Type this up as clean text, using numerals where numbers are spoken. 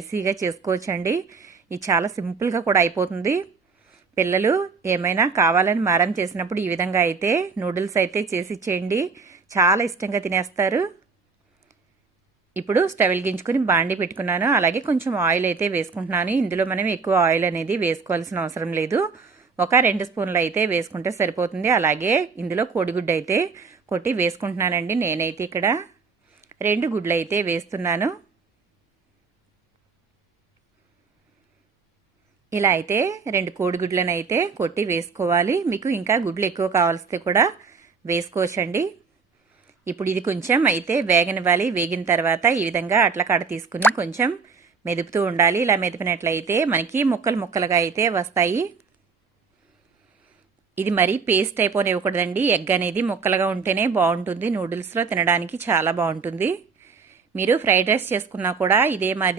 ఈజీగా చేసుకోవచ్చండి. ఇది చాలా సింపుల్గా కూడా అయిపోతుంది. పిల్లలు ఏమైనా కావాలని మారం చేసినప్పుడు ఈ విధంగా అయితే నూడిల్స్ అయితే చేసి ఇచ్చేయండి, చాలా ఇష్టంగా తినేస్తారు. ఇప్పుడు స్టవ్ వెలిగించుకుని బాండి పెట్టుకున్నాను. అలాగే కొంచెం ఆయిల్ అయితే వేసుకుంటున్నాను. ఇందులో మనం ఎక్కువ ఆయిల్ అనేది వేసుకోవాల్సిన అవసరం లేదు. ఒక 2 స్పూన్లు అయితే వేసుకుంటే సరిపోతుంది. అలాగే ఇందులో కోడిగుడ్డు అయితే కొట్టి వేసుకుంటున్నానండి. నేనైతే ఇక్కడ 2 గుడ్లు అయితే వేస్తున్నాను. ఇలా అయితే 2 కోడిగుడ్లను అయితే కొట్టి వేసుకోవాలి. మీకు ఇంకా గుడ్లు ఎక్కువ కావాల్సితే కూడా వేసుకోవచ్చండి. ఇప్పుడు ఇది కొంచెం అయితే వేగనివ్వాలి. వేగిన తర్వాత ఈ విధంగా అట్ల కాడ తీసుకుని కొంచెం మెదుపుతూ ఉండాలి. ఇలా మెదిపినట్లయితే మనకి ముక్కలు ముక్కలుగా అయితే వస్తాయి. ఇది మరీ పేస్ట్ అయిపోనివ్వకూడదండి. ఎగ్ అనేది ముక్కలుగా ఉంటేనే బాగుంటుంది. నూడిల్స్లో తినడానికి చాలా బాగుంటుంది. మీరు ఫ్రైడ్ రైస్ చేసుకున్నా కూడా ఇదే మాదిరి